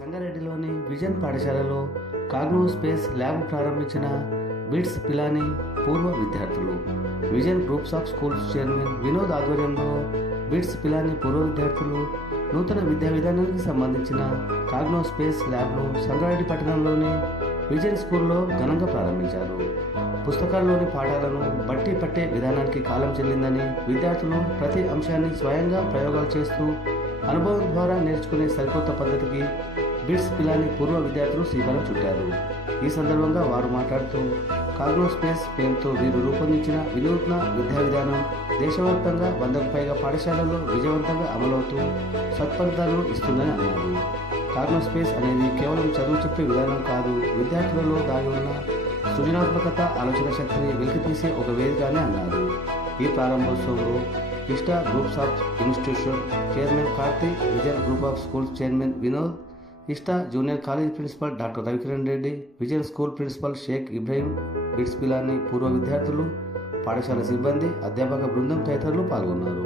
సంగారెడ్డిలోని vision పాఠశాలలో Cogno space lab ప్రారంభించిన BITS Pilani పూర్వ విద్యార్థులు. Vision groups of schools chairman Vinod ఆధ్వర్యంలో బిట్స్ పిలాని పూర్వ విద్యార్థులు నూతన విద్యా విధానానికి సంబంధించిన కాగ్నో స్పేస్ ల్యాబ్ను సంగారెడ్డి పట్టణంలోని విజన్ స్కూల్లో ఘనంగా ప్రారంభించారు. పుస్తకాల్లోని పాఠాలను బట్టి పట్టే విధానానికి కాలం చెల్లిందని విద్యార్థులు ప్రతి అంశాన్ని స్వయంగా ప్రయోగాలు చేస్తూ అనుభవం ద్వారా నేర్చుకునే సరికొత్త పద్ధతికి బిట్స్ పిలాని పూర్వ విద్యార్థులు శ్రీకారం చుట్టారు. ఈ సందర్భంగా వారు మాట్లాడుతూ కాగ్నో స్పేస్ పేరుతో వీరు రూపొందించిన వినూత్న విద్యా విధానం దేశవ్యాప్తంగా వందకు పైగా పాఠశాలల్లో విజయవంతంగా అమలవుతూ సత్ఫలితాలను ఇస్తుందని అన్నారు. కాగ్నో స్పేస్ అనేది కేవలం చదువు చెప్పే విధానం కాదు విద్యార్థులలో దాగి ఉన్న సృజనాత్మకత ఆలోచన శక్తిని వెలికితీసే ఒక వేదికనే అన్నారు. ఈ ప్రారంభోత్సవంలో Ishta groups of institution chairman Karthik Vijayan group of schools chairman Vinod Ishta junior college principal doctor Ravikiran Reddy Vijayan school principal Sheikh Ibrahim BITS Pilani పూర్వ విద్యార్థులు పాఠశాల సిబ్బంది అధ్యాపక బృందం తదితరులు పాల్గొన్నారు.